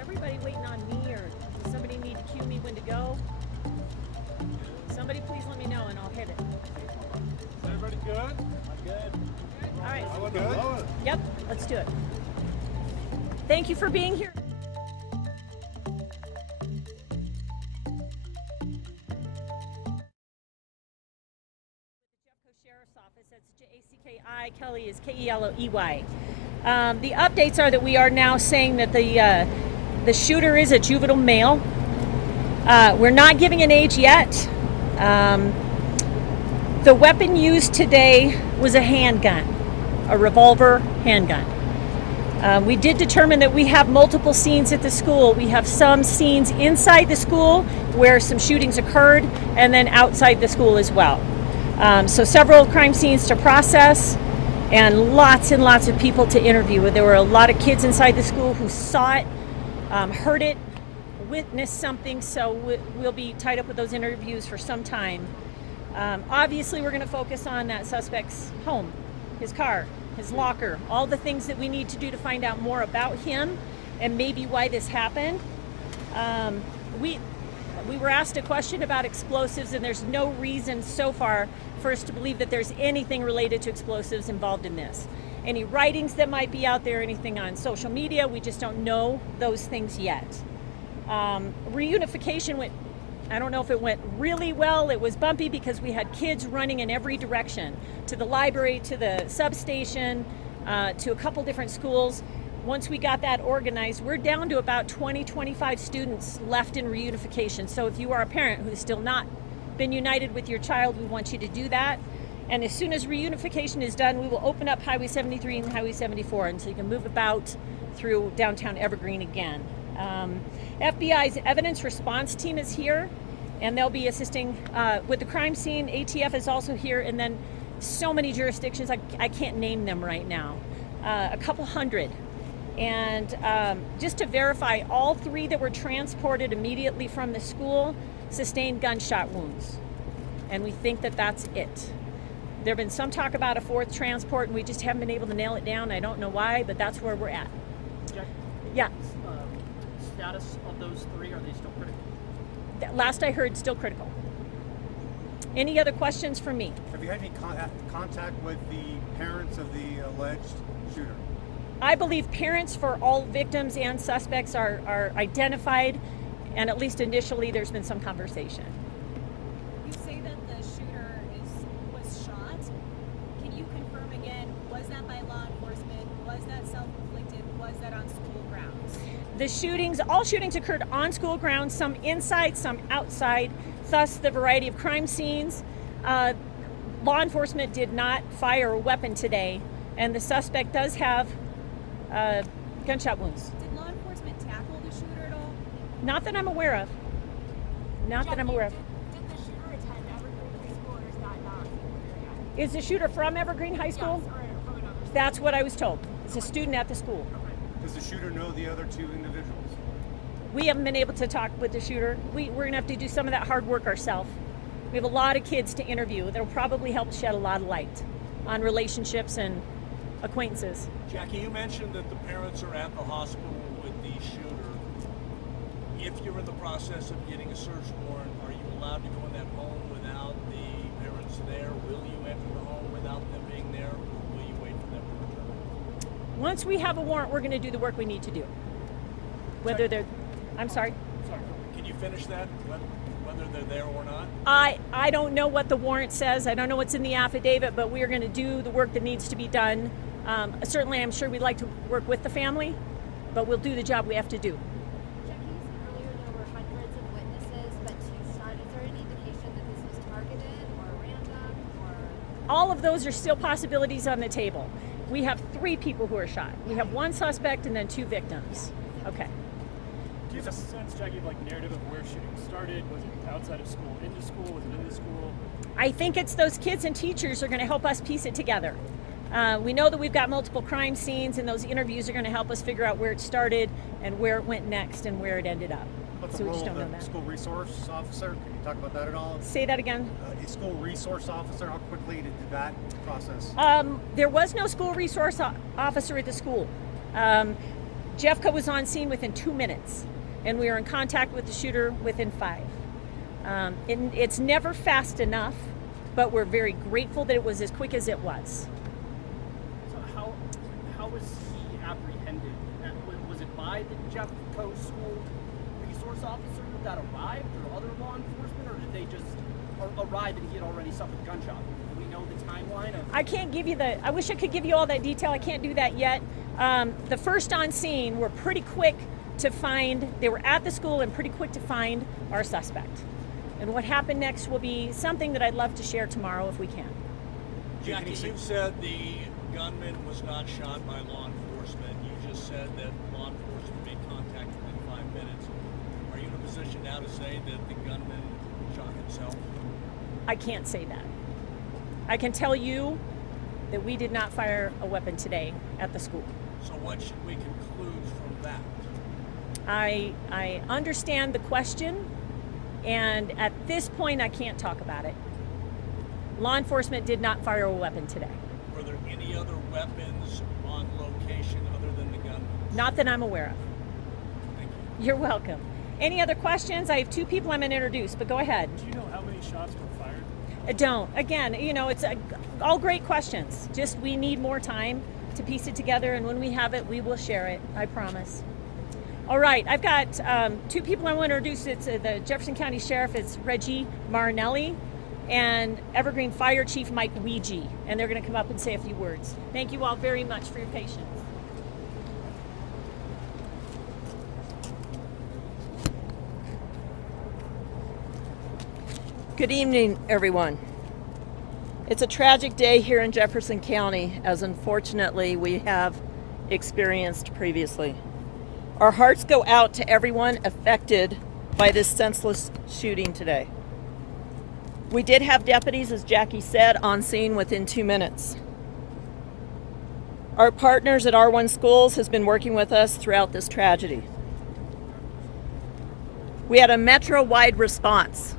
Everybody waiting on me, or does somebody need to cue me when to go? Somebody please let me know and I'll hit it. Is everybody good? I'm good. All right. Are we good? Yep, let's do it. Thank you for being here. Sheriff's Office. That's J-A-C-K-I. Kelly is K-E-L-O-E-Y. The updates are that we are now saying that the shooter is a juvenile male. We're not giving an age yet. The weapon used today was a handgun, a revolver handgun. We did determine that we have multiple scenes at the school. We have some scenes inside the school where some shootings occurred, and then outside the school as well. So several crime scenes to process, and lots of people to interview. There were a lot of kids inside the school who saw it, heard it, witnessed something, so we'll be tied up with those interviews for some time. Obviously, we're going to focus on that suspect's home, his car, his locker, all the things that we need to do to find out more about him and maybe why this happened. We were asked a question about explosives, and there's no reason so far for us to believe that there's anything related to explosives involved in this. Any writings that might be out there, anything on social media, we just don't know those things yet. Reunification went, I don't know if it went really well. It was bumpy because we had kids running in every direction, to the library, to the substation, to a couple different schools. Once we got that organized, we're down to about 20-25 students left in reunification. So if you are a parent who's still not been united with your child, we want you to do that. And as soon as reunification is done, we will open up Highway 73 and Highway 74, and so you can move about through downtown Evergreen again. FBI's evidence response team is here, and they'll be assisting with the crime scene. ATF is also here, and then so many jurisdictions, I can't name them right now, a couple hundred. And just to verify, all three that were transported immediately from the school sustained gunshot wounds. And we think that that's it. There have been some talk about a fourth transport, and we just haven't been able to nail it down. I don't know why, but that's where we're at. Jack, yeah. Status of those three, are they still critical? Last I heard, still critical. Any other questions for me? Have you had any contact with the parents of the alleged shooter? I believe parents for all victims and suspects are identified, and at least initially there's been some conversation. You say that the shooter was shot. Can you confirm again, was that by law enforcement? Was that self-inflicted? Was that on school grounds? The shootings, all shootings occurred on school grounds, some inside, some outside, thus the variety of crime scenes. Law enforcement did not fire a weapon today, and the suspect does have gunshot wounds. Did law enforcement tackle the shooter at all? Not that I'm aware of. Not that I'm aware of. Did the shooter attend Evergreen High School, or is that not clear yet? Is the shooter from Evergreen High School? Yes, or from another school. That's what I was told. It's a student at the school. Does the shooter know the other two individuals? We haven't been able to talk with the shooter. We're going to have to do some of that hard work ourselves. We have a lot of kids to interview. That'll probably help shed a lot of light on relationships and acquaintances. Jackie, you mentioned that the parents are at the hospital with the shooter. If you're in the process of getting a search warrant, are you allowed to go in that home without the parents there? Will you enter the home without them being there, or will you wait for them to return? Once we have a warrant, we're going to do the work we need to do. Whether they're, I'm sorry. Sorry, can you finish that? Whether they're there or not? I don't know what the warrant says. I don't know what's in the affidavit, but we are going to do the work that needs to be done. Certainly, I'm sure we'd like to work with the family, but we'll do the job we have to do. Jackie, you said earlier there were hundreds of witnesses, but two shot. Is there any indication that this was targeted or random or? All of those are still possibilities on the table. We have 3 people who are shot. We have 1 suspect and then 2 victims. Okay. Do you have a sense, Jackie, of narrative of where shooting started? Was it outside of school, into school? Was it in the school? I think it's those kids and teachers are going to help us piece it together. We know that we've got multiple crime scenes, and those interviews are going to help us figure out where it started and where it went next and where it ended up. What's So the we role just of don't know the that. school resource officer? Can you talk about that at all? Say that again. A school resource officer, how quickly did that process? There was no school resource officer at the school. Jeffco was on scene within 2 minutes, and we were in contact with the shooter within 5. It's never fast enough, but we're very grateful that it was as quick as it was. So how was he apprehended? Was it by the Jeffco school resource officer that arrived, or other law enforcement, or did they just arrive and he had already suffered a gunshot? Do we know the timeline of? I can't give you I wish I could give you all that detail. I can't do that yet. The first on scene were pretty quick to find, they were at the school and pretty quick to find our suspect. And what happened next will be something that I'd love to share tomorrow if we can. Jackie, you said the gunman was not shot by law enforcement. You just said that law enforcement made contact within 5 minutes. Are you in a position now to say that the gunman shot himself? I can't say that. I can tell you that we did not fire a weapon today at the school. So what should we conclude from that? I understand the question, and at this point I can't talk about it. Law enforcement did not fire a weapon today. Were there any other weapons on location other than the gun? Not that I'm aware of. Thank you. You're welcome. Any other questions? I have 2 people I'm going to introduce, but go ahead. Do you know how many shots were fired? I don't. Again, it's all great questions. Just we need more time to piece it together, and when we have it, we will share it. I promise. All right, I've got 2 people I want to introduce. It's the Jefferson County Sheriff. It's Reggie Marinelli, and Evergreen Fire Chief Mike Weegee, and they're going to come up and say a few words. Thank you all very much for your patience. Good evening, everyone. It's a tragic day here in Jefferson County, as unfortunately we have experienced previously. Our hearts go out to everyone affected by this senseless shooting today. We did have deputies, as Jackie said, on scene within 2 minutes. Our partners at R1 Schools has been working with us throughout this tragedy. We had a metro-wide response.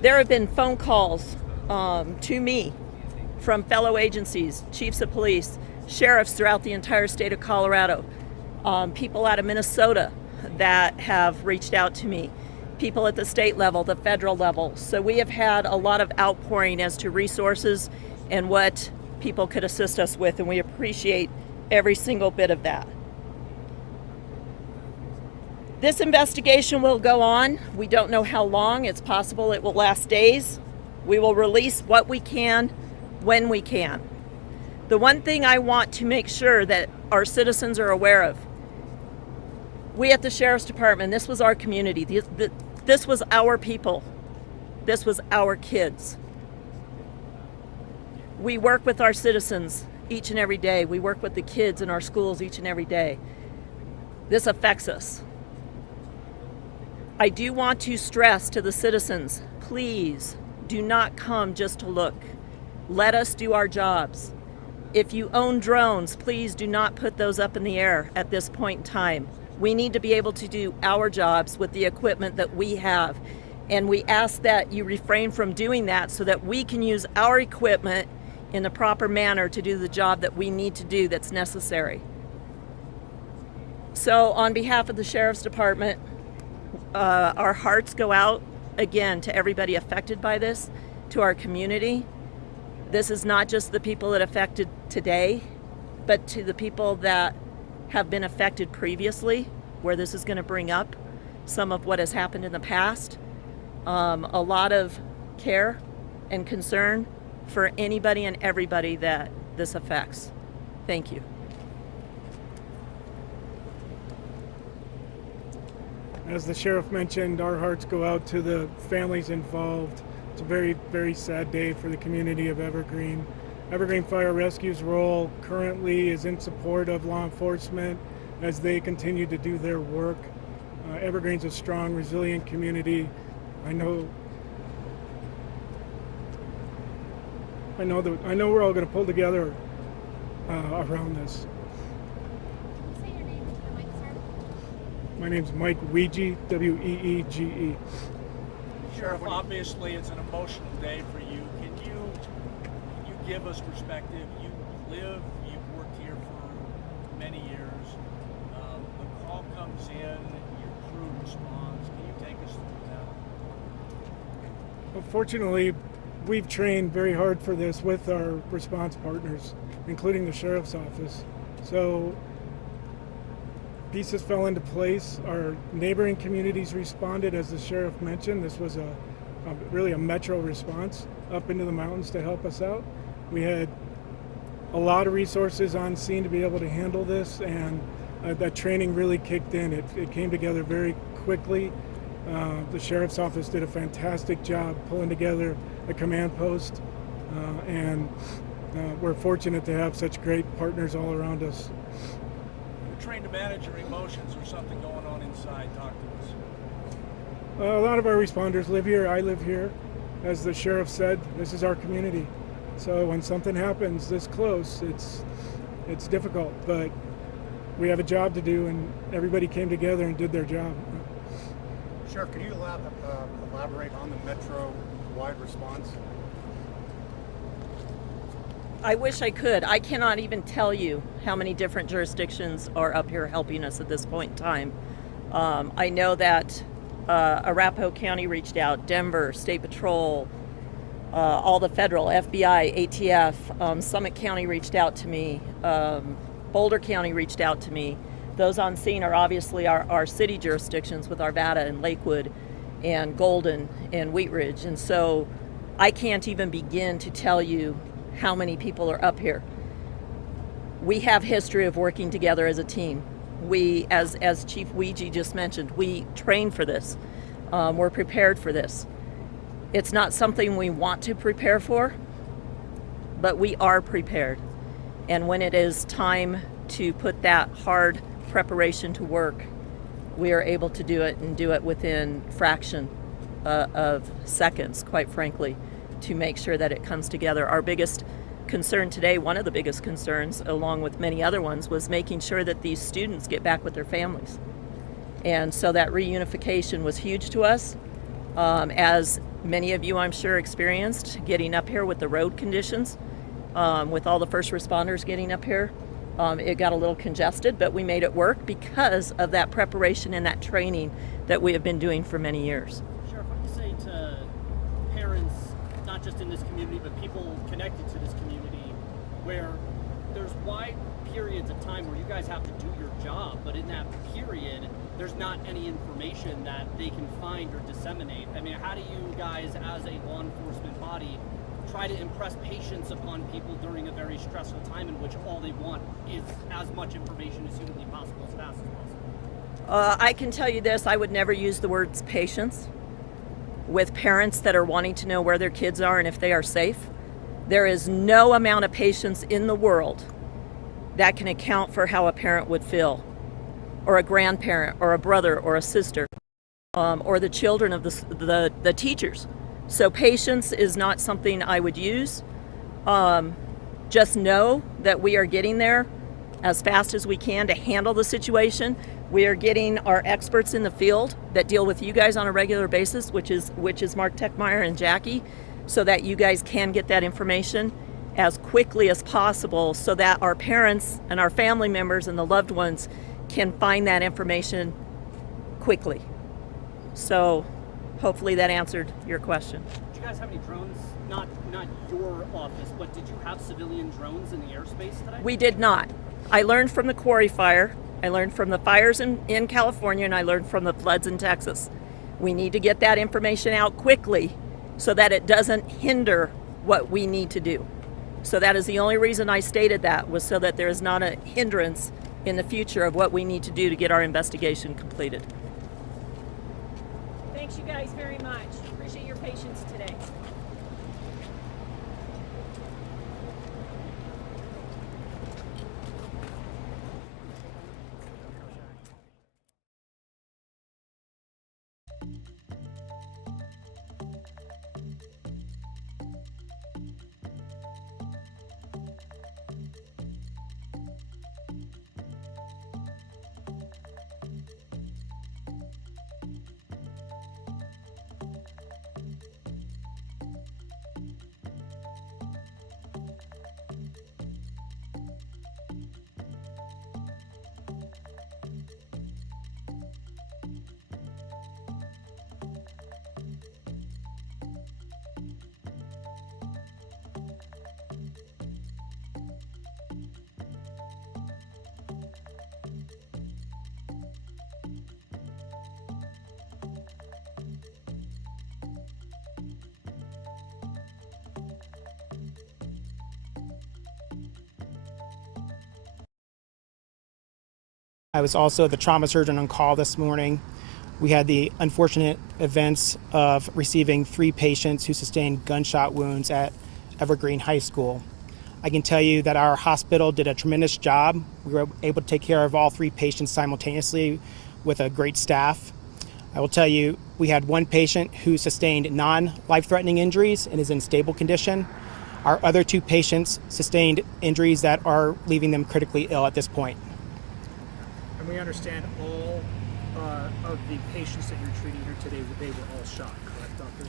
There have been phone calls to me from fellow agencies, chiefs of police, sheriffs throughout the entire state of Colorado, people out of Minnesota that have reached out to me, people at the state level, the federal level. So we have had a lot of outpouring as to resources and what people could assist us with, and we appreciate every single bit of that. This investigation will go on. We don't know how long. It's possible it will last days. We will release what we can when we can. The one thing I want to make sure that our citizens are aware of, We at the Sheriff's Department, this was our community. This was our people. This was our kids. We work with our citizens each and every day. We work with the kids in our schools each and every day. This affects us. I do want to stress to the citizens, please do not come just to look. Let us do our jobs. If you own drones, please do not put those up in the air at this point in time. We need to be able to do our jobs with the equipment that we have. And we ask that you refrain from doing that so that we can use our equipment in the proper manner to do the job that we need to do that's necessary. So on behalf of the Sheriff's Department, our hearts go out again to everybody affected by this, to our community. This is not just the people that affected today, but to the people that have been affected previously, where this is going to bring up some of what has happened in the past. A lot of care and concern for anybody and everybody that this affects. Thank you. As the sheriff mentioned, our hearts go out to the families involved. It's a very, very sad day for the community of Evergreen. Evergreen Fire Rescue's role currently is in support of law enforcement as they continue to do their work. Evergreen's a strong, resilient community. I know we're all going to pull together around this. Can you say your name into the mic, sir? My name's Mike Weege, W-E-E-G-E. Sheriff, obviously it's an emotional day for you. Can you give us perspective? You've worked here for many years. The call comes in, your crew responds. Can you take us through that? Well, fortunately, we've trained very hard for this with our response partners, including the sheriff's office. So pieces fell into place. Our neighboring communities responded, as the sheriff mentioned. This was really a metro response up into the mountains to help us out. We had a lot of resources on scene to be able to handle this, and that training really kicked in. It came together very quickly. The sheriff's office did a fantastic job pulling together a command post, and we're fortunate to have such great partners all around us. You're trained to manage your emotions. There's something going on inside. Talk to us. A lot of our responders live here. I live here. As the sheriff said, this is our community. So when something happens this close, it's difficult, but we have a job to do, and everybody came together and did their job. Sheriff, can you elaborate on the metro-wide response? I wish I could. I cannot even tell you how many different jurisdictions are up here helping us at this point in time. I know that Arapahoe County reached out, Denver, State Patrol, all the federal, FBI, ATF, Summit County reached out to me, Boulder County reached out to me. Those on scene are obviously our city jurisdictions with Arvada and Lakewood and Golden and Wheat Ridge. And so I can't even begin to tell you how many people are up here. We have history of working together as a team. We, as Chief Weege just mentioned, we train for this. We're prepared for this. It's not something we want to prepare for, but we are prepared. And when it is time to put that hard preparation to work, we are able to do it, and do it within fraction of seconds, quite frankly, to make sure that it comes together. Our biggest concern today, one of the biggest concerns, along with many other ones, was making sure that these students get back with their families. And so that reunification was huge to us. As many of you, I'm sure, experienced getting up here with the road conditions, with all the first responders getting up here. It got a little congested, but we made it work because of that preparation and that training that we have been doing for many years. Sheriff, what do you say to parents, not just in this community, but people connected to this community, where there's wide periods of time where you guys have to do your job, but in that period, there's not any information that they can find or disseminate? I mean, how do you guys, as a law enforcement body, try to impress patience upon people during a very stressful time in which all they want is as much information as humanly possible, as fast as possible? I can tell you this, I would never use the words patience with parents that are wanting to know where their kids are and if they are safe. There is no amount of patience in the world that can account for how a parent would feel, or a grandparent, or a brother, or a sister, or the children of the teachers. So patience is not something I would use. Just know that we are getting there as fast as we can to handle the situation. We are getting our experts in the field that deal with you guys on a regular basis, which is Mark Techmeyer and Jackie, so that you guys can get that information as quickly as possible so that our parents and our family members and the loved ones can find that information quickly. So hopefully that answered your question. Did you guys have any drones? Not your office, but did you have civilian drones in the airspace today? We did not. I learned from the quarry fire. I learned from the fires in California, and I learned from the floods in Texas. We need to get that information out quickly so that it doesn't hinder what we need to do. So that is the only reason I stated that, was so that there is not a hindrance in the future of what we need to do to get our investigation completed. Thanks you guys very much. Appreciate your patience today. I was also the trauma surgeon on call this morning. We had the unfortunate events of receiving 3 patients who sustained gunshot wounds at Evergreen High School. I can tell you that our hospital did a tremendous job. We were able to take care of all 3 patients simultaneously with a great staff. I will tell you, we had 1 patient who sustained non-life-threatening injuries and is in stable condition. Our other 2 patients sustained injuries that are leaving them critically ill at this point. And we understand all of the patients that you're treating here today, they were all shot, correct, doctor?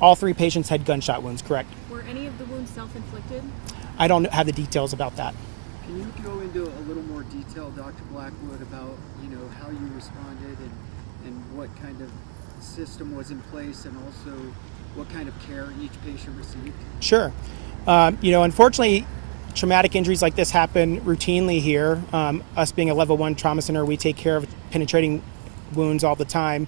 All 3 patients had gunshot wounds, correct. Were any of the wounds self-inflicted? I don't have the details about that. Can you go into a little more detail, Dr. Blackwood, about how you responded and what kind of system was in place, and also what kind of care each patient received? Sure. Unfortunately, traumatic injuries like this happen routinely here. Us being a level 1 trauma center, we take care of penetrating wounds all the time.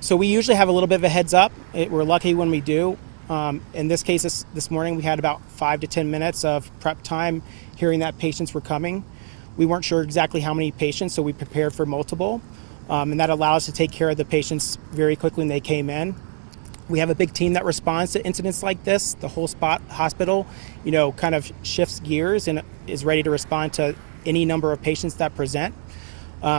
So we usually have a little bit of a heads up. We're lucky when we do. In this case, this morning, we had about 5 to 10 minutes of prep time hearing that patients were coming. We weren't sure exactly how many patients, so we prepared for multiple. And that allowed us to take care of the patients very quickly when they came in. We have a big team that responds to incidents like this. The whole hospital, kind of shifts gears and is ready to respond to any number of patients that present.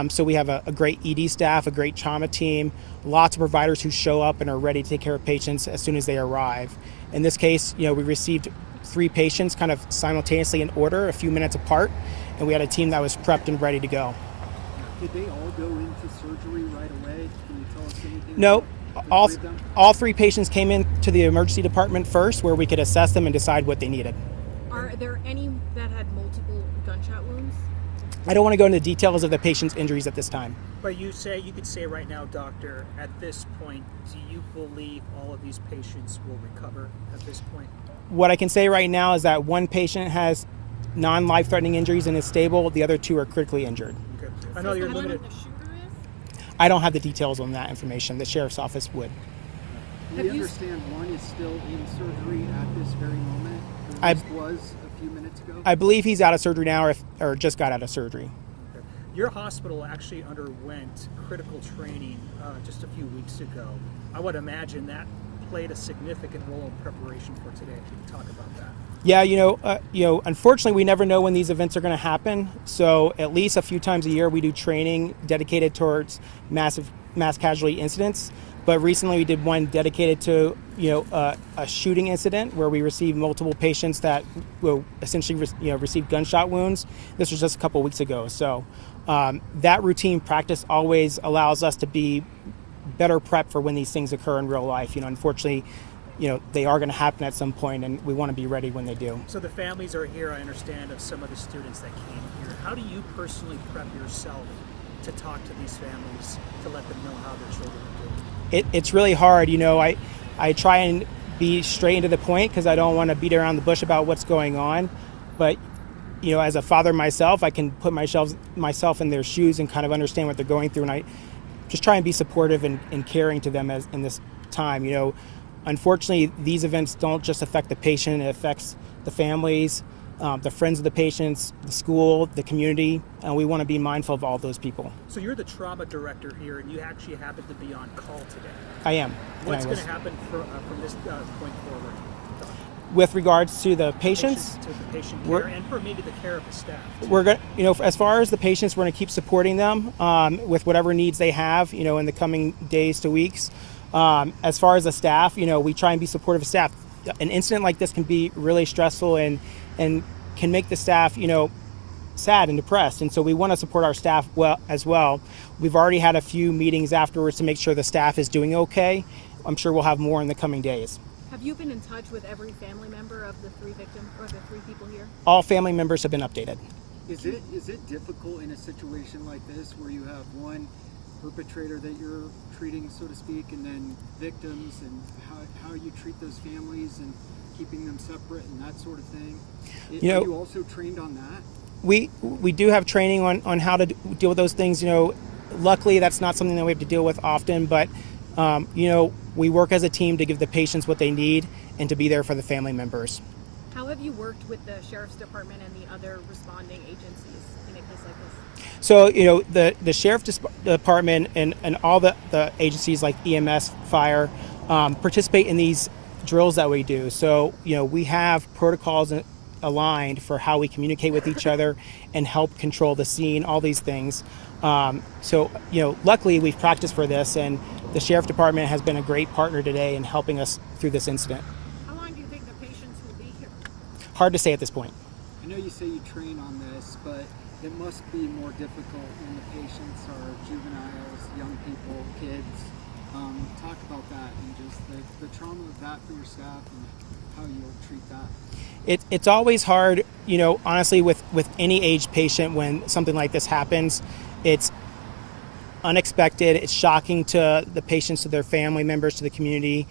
So we have a great ED staff, a great trauma team, lots of providers who show up and are ready to take care of patients as soon as they arrive. In this case, we received 3 patients kind of simultaneously in order, a few minutes apart, and we had a team that was prepped and ready to go. Did they all go into surgery right away? Can you tell us anything? No. All 3 patients came in to the emergency department first, where we could assess them and decide what they needed. Are there any that had multiple gunshot wounds? I don't want to go into the details of the patient's injuries at this time. But you could say right now, doctor, at this point, do you believe all of these patients will recover at this point? What I can say right now is that 1 patient has non-life-threatening injuries and is stable. The other 2 are critically injured. Okay. I know you're limited. I don't have the details on that information. The sheriff's office would. Do we understand 1 is still in surgery at this very moment? The rest was a few minutes ago? I believe he's out of surgery now or just got out of surgery. Okay. Your hospital actually underwent critical training just a few weeks ago. I would imagine that played a significant role in preparation for today. If you can talk about that. Yeah, unfortunately, we never know when these events are going to happen. So at least a few times a year, we do training dedicated towards mass casualty incidents. But recently, we did one dedicated to a shooting incident where we received multiple patients that essentially received gunshot wounds. This was just a couple weeks ago. So that routine practice always allows us to be better prepped for when these things occur in real life. Unfortunately, they are going to happen at some point, and we want to be ready when they do. So the families are here, I understand, of some of the students that came here. How do you personally prep yourself to talk to these families, to let them know how their children are doing? It's really hard. I try and be straight and to the point because I don't want to beat around the bush about what's going on. But, as a father myself, I can put myself in their shoes and kind of understand what they're going through. And I just try and be supportive and caring to them in this time. Unfortunately, these events don't just affect the patient, it affects the families, the friends of the patients, the school, the community, and we want to be mindful of all those people. So you're the trauma director here, and you actually happen to be on call today. I am. What's going to happen from this point forward? With regards to the patients, to the patient care, and for maybe the care of the staff. We're going, as far as the patients, we're going to keep supporting them with whatever needs they have, in the coming days to weeks. As far as the staff, we try and be supportive of staff. An incident like this can be really stressful and can make the staff, sad and depressed. And so we want to support our staff as well. We've already had a few meetings afterwards to make sure the staff is doing okay. I'm sure we'll have more in the coming days. Have you been in touch with every family member of the 3 victims or the 3 people here? All family members have been updated. Is it difficult in a situation like this where you have one perpetrator that you're treating, so to speak, and then victims, and how you treat those families and keeping them separate and that sort of thing? Are you also trained on that? We do have training on how to deal with those things. Luckily, that's not something that we have to deal with often, but we work as a team to give the patients what they need and to be there for the family members. How have you worked with the Sheriff's Department and the other responding agencies in a case like this? So, the Sheriff's Department and all the agencies like EMS, fire, participate in these drills that we do. So, we have protocols aligned for how we communicate with each other and help control the scene, all these things. Luckily we've practiced for this, and the Sheriff Department has been a great partner today in helping us through this incident. How long do you think the patients will be here? Hard to say at this point. I know you say you train on this, but it must be more difficult when the patients are juveniles, young people, kids. Talk about that and just the trauma of that for your staff and how you'll treat that. It's always hard, honestly, with any age patient when something like this happens. It's unexpected. It's shocking to the patients, to their family members, to the community.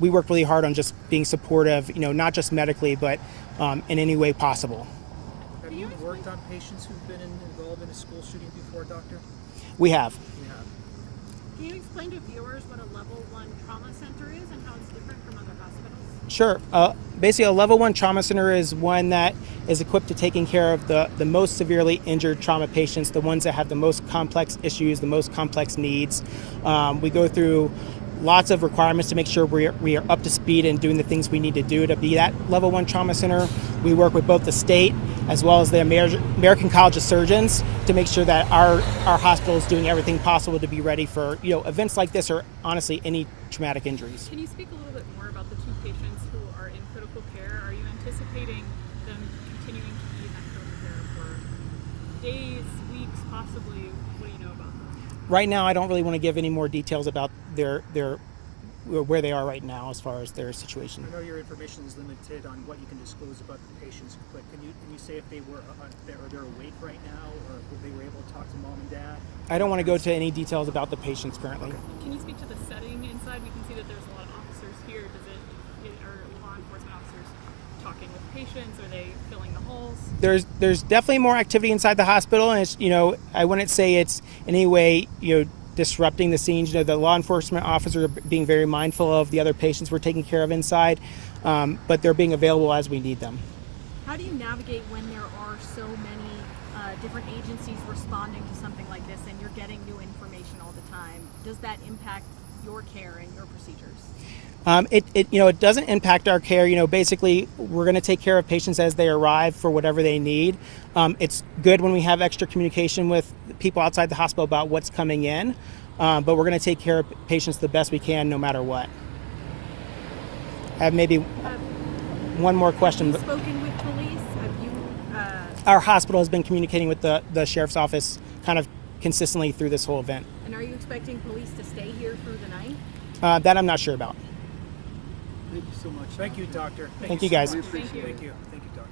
We work really hard on just being supportive, not just medically, but in any way possible. Have you worked on patients who've been involved in a school shooting before, Doctor? We have. Can you explain to viewers what a level 1 trauma center is and how it's different from other hospitals? Sure. Basically, a level 1 trauma center is one that is equipped to taking care of the most severely injured trauma patients, the ones that have the most complex issues, the most complex needs. We go through lots of requirements to make sure we are up to speed and doing the things we need to do to be that level 1 trauma center. We work with both the state as well as the American College of Surgeons to make sure that our hospital is doing everything possible to be ready for events like this, or honestly any traumatic injuries. Can you speak a little bit more about the 2 patients who are in critical care? Are you anticipating them continuing to be in that critical care for days, weeks, possibly? What do you know about them? Right now, I don't really want to give any more details about their where they are right now as far as their situation. I know your information is limited on what you can disclose about the patients, but can you say if they were they're awake right now, or if they were able to talk to mom and dad? I don't want to go to any details about the patients currently. Can you speak to the setting inside? We can see that there's a lot of officers here. Are law enforcement officers talking with patients? Are they filling the holes? There's definitely more activity inside the hospital, and it's I wouldn't say it's in any way disrupting the scenes. The law enforcement officers are being very mindful of the other patients we're taking care of inside, but they're being available as we need them. How do you navigate when there are so many different agencies responding to something like this, and you're getting new information all the time. Does that impact your care and your procedures? It doesn't impact our care. Basically, we're going to take care of patients as they arrive for whatever they need. It's good when we have extra communication with people outside the hospital about what's coming in, but we're going to take care of patients the best we can, no matter what. I have maybe one more question. Have you spoken with police? Have you? Our hospital has been communicating with the sheriff's office kind of consistently through this whole event. And are you expecting police to stay here through the night? That I'm not sure about. Thank you so much. Thank you, doctor. Thank you, guys. We appreciate it. Thank you. Thank you, doctor.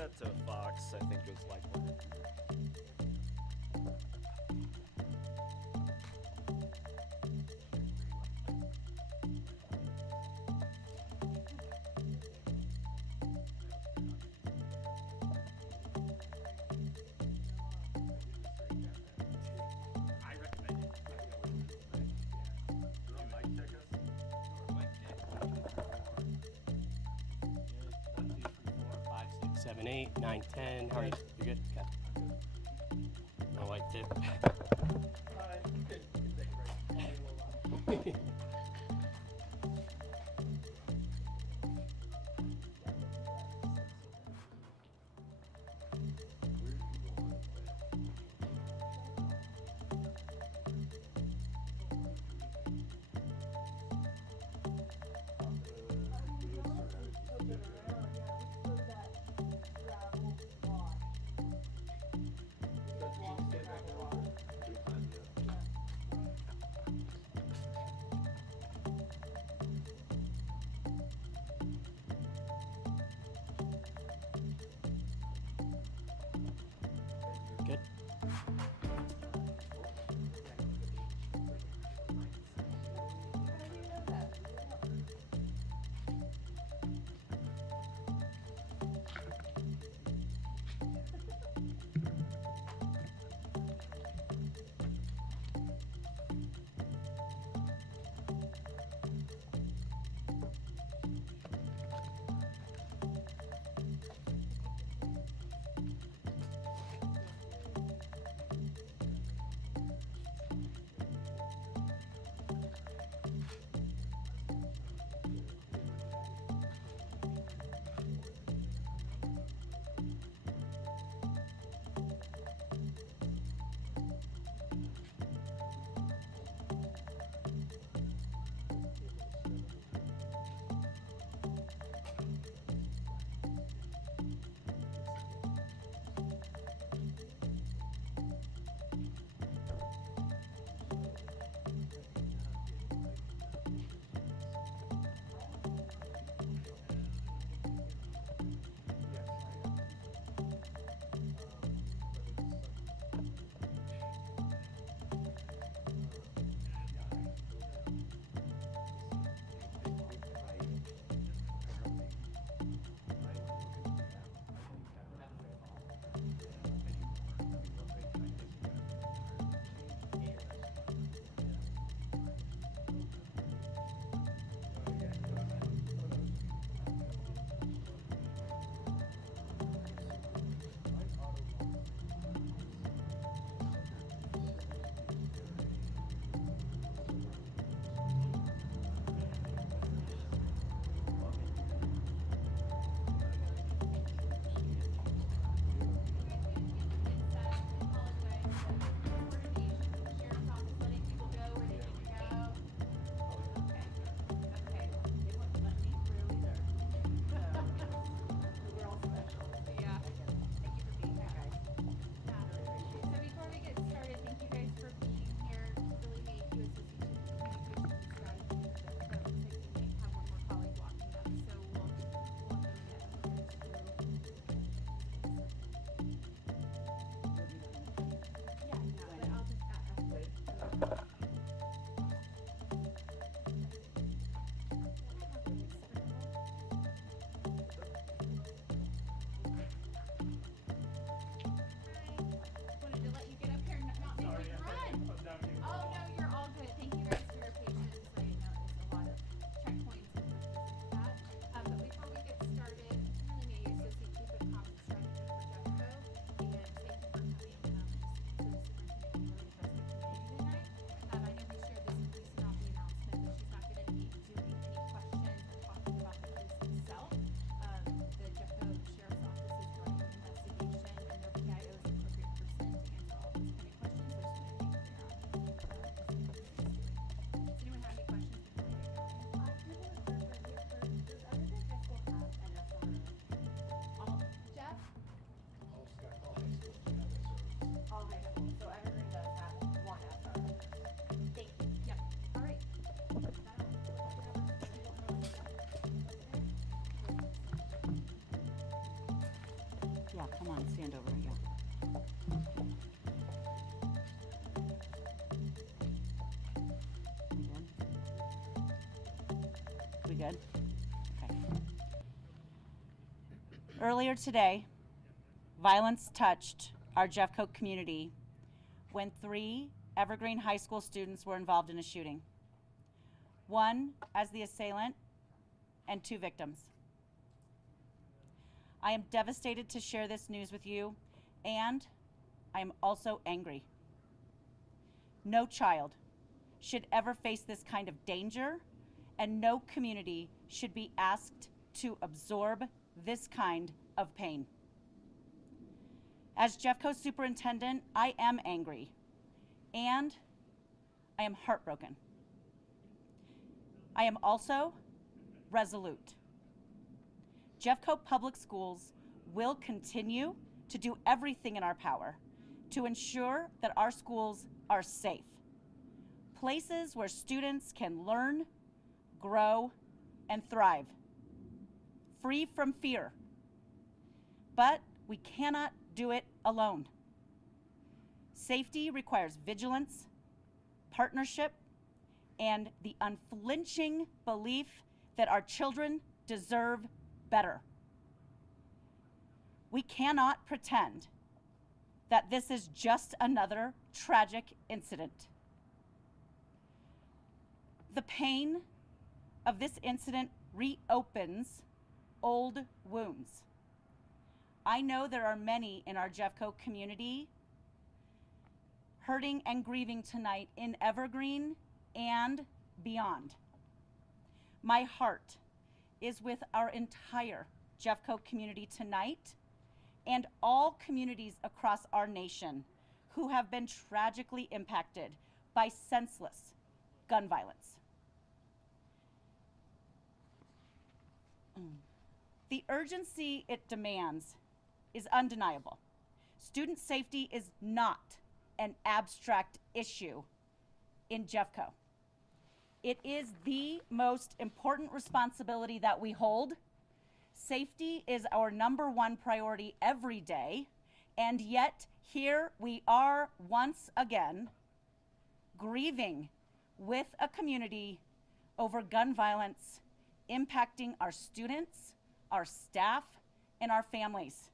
that to Fox. I think it was like. I recommend it. Mic check us. Mic check. 1, 2, 3, 4, 5, 6, 7, 8, 9, 10. How are you? You're good? Okay. No white tip. Good. stand over, yeah. We good? Okay. Earlier today, violence touched our Jeffcoat community when 3 Evergreen High School students were involved in a shooting. 1 as the assailant and 2 victims. I am devastated to share this news with you, and I am also angry. No child should ever face this kind of danger, and no community should be asked to absorb this kind of pain. As Jeffco superintendent, I am angry, and I am heartbroken. I am also resolute. Jeffco Public Schools will continue to do everything in our power to ensure that our schools are safe, places where students can learn, grow, and thrive, free from fear. But we cannot do it alone. Safety requires vigilance, partnership, and the unflinching belief that our children deserve better. We cannot pretend that this is just another tragic incident. The pain of this incident reopens old wounds. I know there are many in our Jeffco community hurting and grieving tonight in Evergreen and beyond. My heart is with our entire Jeffco community tonight and all communities across our nation who have been tragically impacted by senseless gun violence. The urgency it demands is undeniable. Student safety is not an abstract issue in Jeffco. It is the most important responsibility that we hold. Safety is our #1 priority every day, and yet here we are once again grieving with a community over gun violence impacting our students, our staff, and our families.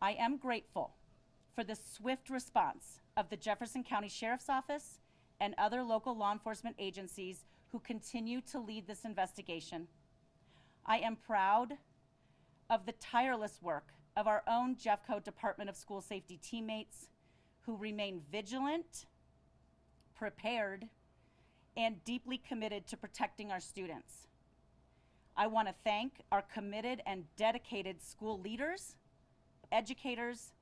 I am grateful for the swift response of the Jefferson County Sheriff's Office and other local law enforcement agencies who continue to lead this investigation. I am proud of the tireless work of our own Jeffco Department of School Safety teammates who remain vigilant, prepared, and deeply committed to protecting our students. I want to thank our committed and dedicated school leaders, educators,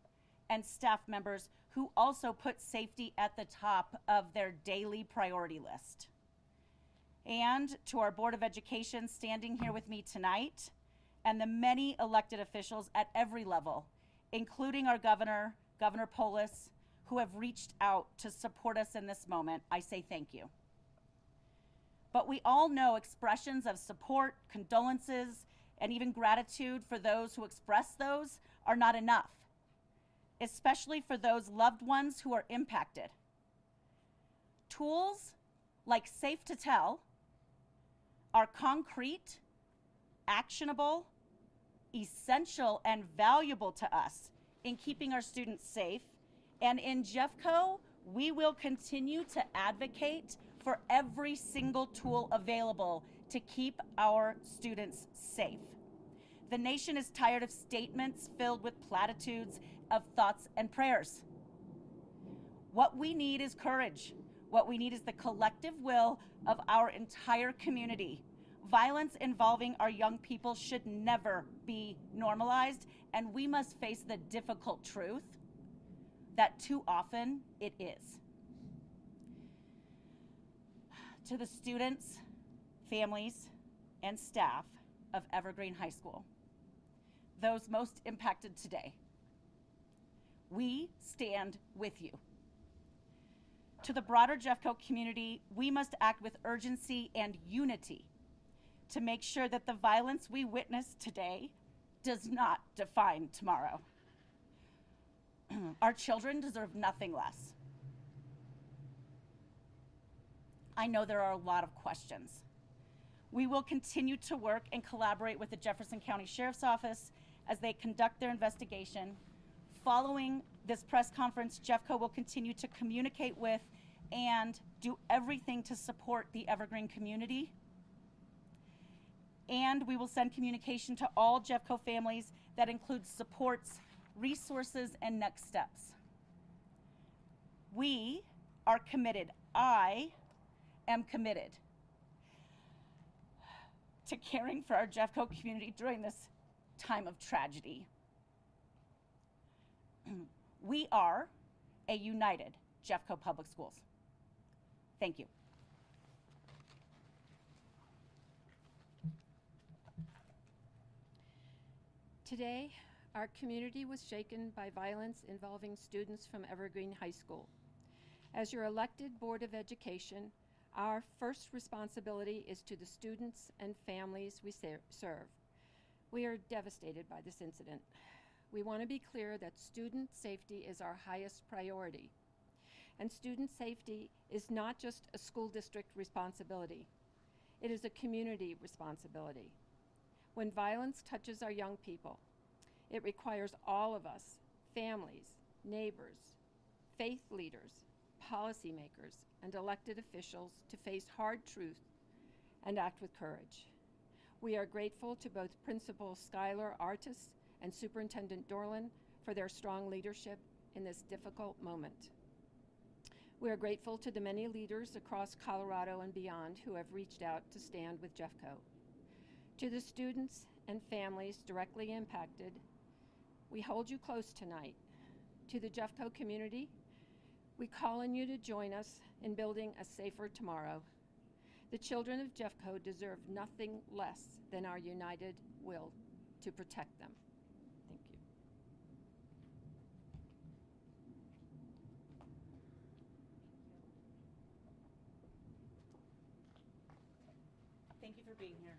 and staff members who also put safety at the top of their daily priority list. And to our Board of Education standing here with me tonight, and the many elected officials at every level, including our governor, Governor Polis, who have reached out to support us in this moment, I say thank you. But we all know expressions of support, condolences, and even gratitude for those who express those are not enough, especially for those loved ones who are impacted. Tools like Safe to Tell are concrete, actionable, essential, and valuable to us in keeping our students safe. And in Jeffco, we will continue to advocate for every single tool available to keep our students safe. The nation is tired of statements filled with platitudes of thoughts and prayers. What we need is courage. What we need is the collective will of our entire community. Violence involving our young people should never be normalized, and we must face the difficult truth that too often it is. To the students, families, and staff of Evergreen High School, those most impacted today, we stand with you. To the broader Jeffco community, we must act with urgency and unity to make sure that the violence we witnessed today does not define tomorrow. Our children deserve nothing less. I know there are a lot of questions. We will continue to work and collaborate with the Jefferson County Sheriff's Office as they conduct their investigation. Following this press conference, Jeffco will continue to communicate with and do everything to support the Evergreen community. And we will send communication to all Jeffco families that includes supports, resources, and next steps. We are committed. I am committed to caring for our Jeffco community during this time of tragedy. We are a united Jeffco Public Schools. Thank you. Today, our community was shaken by violence involving students from Evergreen High School. As your elected Board of Education, our first responsibility is to the students and families we serve. We are devastated by this incident. We want to be clear that student safety is our highest priority. And student safety is not just a school district responsibility. It is a community responsibility. When violence touches our young people, it requires all of us, families, neighbors, faith leaders, policymakers, and elected officials to face hard truth and act with courage. We are grateful to both Principal Schuyler Artis and Superintendent Dorland for their strong leadership in this difficult moment. We are grateful to the many leaders across Colorado and beyond who have reached out to stand with Jeffco. To the students and families directly impacted, we hold you close tonight. To the Jeffco community, we call on you to join us in building a safer tomorrow. The children of Jeffco deserve nothing less than our united will to protect them. Thank you. Thank you for being here.